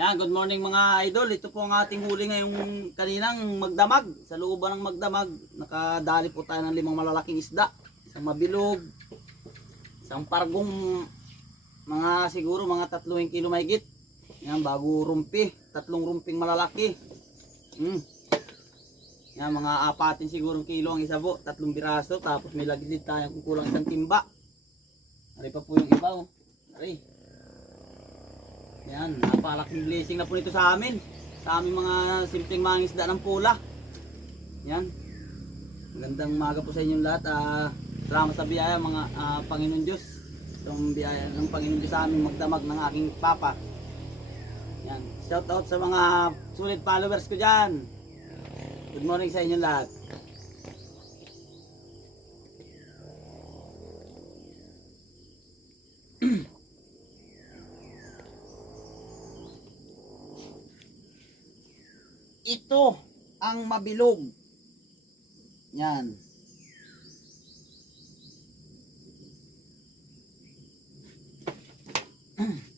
Yan, good morning mga idol. Ito po ang ating huli ngayong kaninang magdamag. Sa looban ng magdamag, nakadali po tayo ng limang malalaking isda. Isang mabilog, isang pargong mga siguro mga tatlong kilo mahigit. Yan, bago rumpi. Tatlong rumping malalaki. Hmm. Yan, mga apatin siguro kilo ang isa po. Tatlong biraso. Tapos may lagid tayong kukulang isang timba. Ari pa po yung iba. Oh. Ari. Yan, napalaking blessing na po nito sa amin. Sa aming mga simpleng mangisda ng pula. Yan. Magandang umaga po sa inyong lahat. Ah, salamat sa biyaya mga ah, Panginoon Diyos. Itong biyaya ng Panginoon Diyos sa aming magdamag ng aking papa. Yan. Shout out sa mga sulit followers ko dyan. Good morning sa inyong lahat. ito ang mabilog. Yan. Yan.